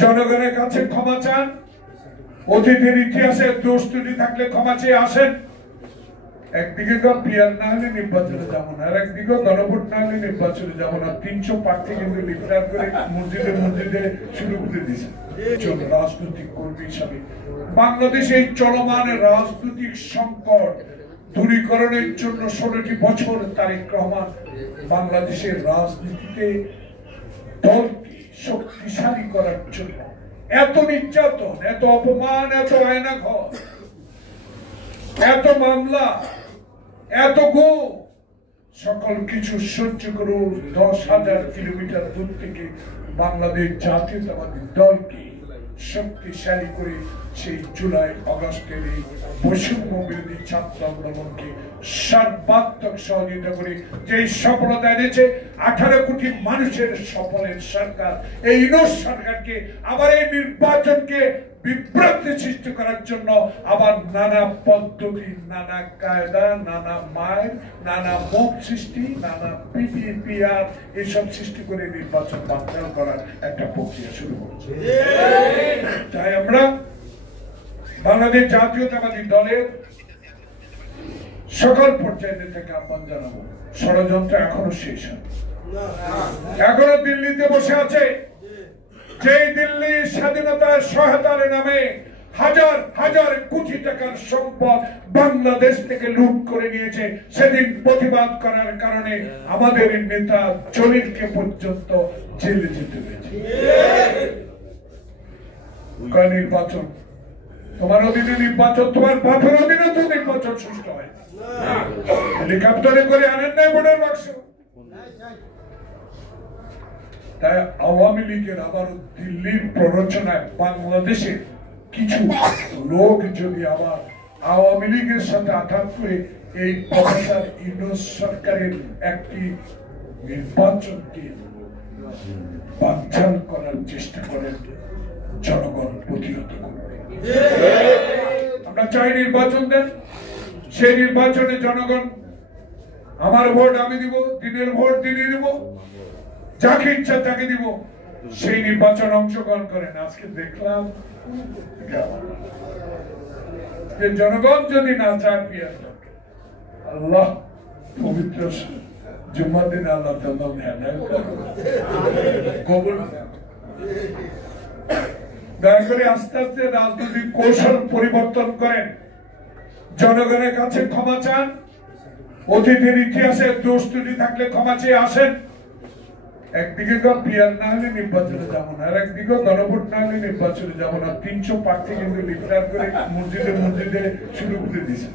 জনগণের কাছে ক্ষমা চান, অতীতের ইতিহাসে দোষ ত্রুটি থাকলে ক্ষমা চেয়ে আসেন। একদিকে পিয়ার না হলে নির্বাচনে যাবো না, আর একদিকে গণভোট না হলে নির্বাচনে যাবো না। 300 প্রার্থী কিন্তু ডিক্লেয়ার করে মসজিদে মসজিদে শুরু করে দিয়েছে। রাজনৈতিক কর্মী হিসাবে বাংলাদেশে এই চলমান রাজনৈতিক সংকট দূরীকরণের জন্য 16টি বছর তারেক রহমান বাংলাদেশের রাজনীতিতে দলকে শক্তিশালী করার জন্য এত নির্যাতন, এত অপমান, এত আয়নাঘর, এত মামলা, এত গুম, সকল কিছু সহ্য করে 10,000 কিলোমিটার দূর থেকে বাংলাদেশ জাতীয়তাবাদী দলকে শক্তিশালী করে সেই জুলাই আগস্টের এই বৈষম্য বিরোধী ছাত্র আন্দোলনকে সর্বাত্মক সহযোগিতা করে যে সফলতা এনেছে 18 কোটি মানুষের সফলের সরকার, এই ইনোস সরকারকে আবার এই নির্বাচনকে বিভ্রান্তি সৃষ্টি করার জন্য আবার নানা পদ্ধতি, নানা কায়দা, নানা মায়ের, নানা মুখ সৃষ্টি, নানা পিপিআর এসব সৃষ্টি করে নির্বাচন বাতিল করার একটা প্রক্রিয়া শুরু করছে। তাই আমরা বাংলাদেশ জাতীয়তাবাদী দলের সকল পর্যায়ে থেকে আহ্বান জানাবো, ষড়যন্ত্র এখনো শেষ হয়, এখনো দিল্লিতে বসে আছে। যেই দিল্লি স্বাধীনতার সহায়তার নামে হাজার হাজার কোটি টাকার সম্পদ বাংলাদেশ থেকে লুট করে নিয়েছে, সেদিন প্রতিবাদ করার কারণে আমাদের নেতা জলিলকে পর্যন্ত জেলে যেতে হয়েছে। নির্বাচন তোমার অধীনে, নির্বাচন তোমার বাপের অধীনে তো নির্বাচন সুষ্ঠু হয়। হেলিকপ্টারে করে আনেন নাই ভোটের বাক্স। তাই আওয়ামী লীগের আবার দিল্লির প্ররোচনায় বাংলাদেশের কিছু লোক যদি আবার আওয়ামী লীগের সাথে আঘাত করে এই প্রফেসর ইউনূস সরকারের একটি নির্বাচনকে বানচাল করার চেষ্টা করেন, জনগণ প্রতিহত করবে। আমরা চাই নির্বাচন দেন, সেই নির্বাচনে জনগণ আমার ভোট আমি দিব, দিনের ভোট দিনে দিব, যাকে ইচ্ছা তাকে দিব, সেই নির্বাচন অংশগ্রহণ করেন। আজকে দেখলাম যে জনগণ যদি না চান পিয়ার, আল্লাহ পবিত্র জুম্মার দিন আল্লাহ কবুল। দয়া করে আস্তে আস্তে রাজনৈতিক কৌশল পরিবর্তন করেন, জনগণের কাছে ক্ষমা চান, অতীতের ইতিহাসে দোষ ত্রুটি থাকলে ক্ষমা চেয়ে আসেন। একদিকে পিয়ার না হলে নির্বাচনে যাবো না, আর একদিকে গণভোট না হলে নির্বাচনে যাবো না। 300 প্রার্থী কিন্তু ডিক্লেয়ার করে মসজিদে মসজিদে শুরু করে দিছে,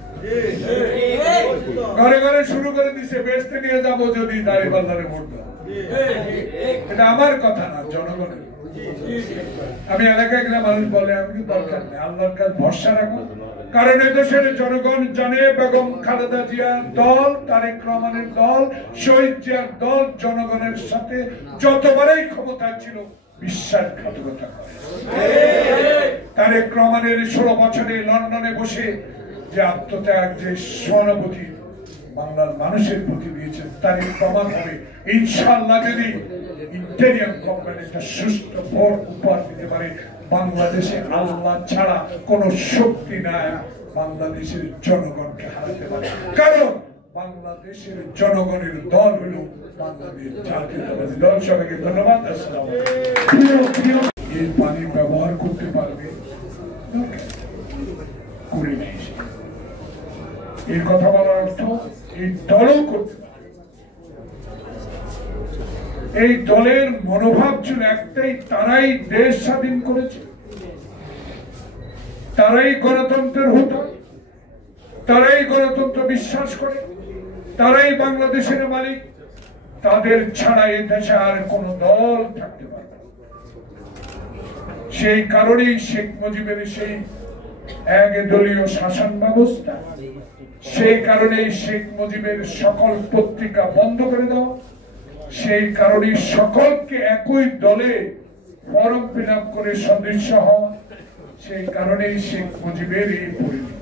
ঘরে ঘরে শুরু করে দিছে। বেহেশতে নিয়ে যাবো যদি দাঁড়িপাল্লারে ভোট দাও। এটা আমার কথা না, জনগণের। আমি এলাকায় গেলে মানুষ বলে আমি দরকার নেই, আল্লাহর কাছে ভরসা রাখো। কারণ এদেশের জনগণ জানে বেগম খালেদা জিয়ার দল, তারেক রহমানের দল, শহীদ জিয়ার দল জনগণের সাথে যতবারই ক্ষমতায় ছিল বিশ্বাসঘাতকতা করে। তারেক রহমানের 16 বছরে লন্ডনে বসে যে আত্মত্যাগ, যে সহানুভূতি বাংলার মানুষের প্রতি দিয়েছেন, তারই প্রমাণ হবে ইনশাআল্লাহ যদি ইন্টেরিয়াম গভর্নমেন্ট একটা সুষ্ঠু ভোট উপহার দিতে পারে। বাংলাদেশে আল্লাহ ছাড়া কোন শক্তি নাই বাংলাদেশের জনগণকে হারাতে পারে, কারণ বাংলাদেশের জনগণের দল হলো বাংলাদেশ জাতীয়তাবাদী দল। সবাইকে ধন্যবাদ। এই পানি ব্যবহার করতে পারবে এই কথা বলার অর্থ এই দলও করতে পারে। এই দলের মনোভাব ছিল একটাই, তারাই দেশ স্বাধীন করেছে, তারাই গণতন্ত্রের হুতা, তারাই গণতন্ত্র বিশ্বাস করে, তারাই বাংলাদেশের মালিক, তাদের ছাড়া এই দেশে আর কোন দল থাকতে পারে না। সেই কারণেই শেখ মুজিবের সেই একদলীয় শাসন ব্যবস্থা, সেই কারণেই শেখ মুজিবের সকল পত্রিকা বন্ধ করে দেওয়া, সেই কারণে সকলকে একই দলে ফরম ফিল আপ করে সদস্য হওয়া, সেই কারণেই শেখ মুজিবের এই পরিণতি।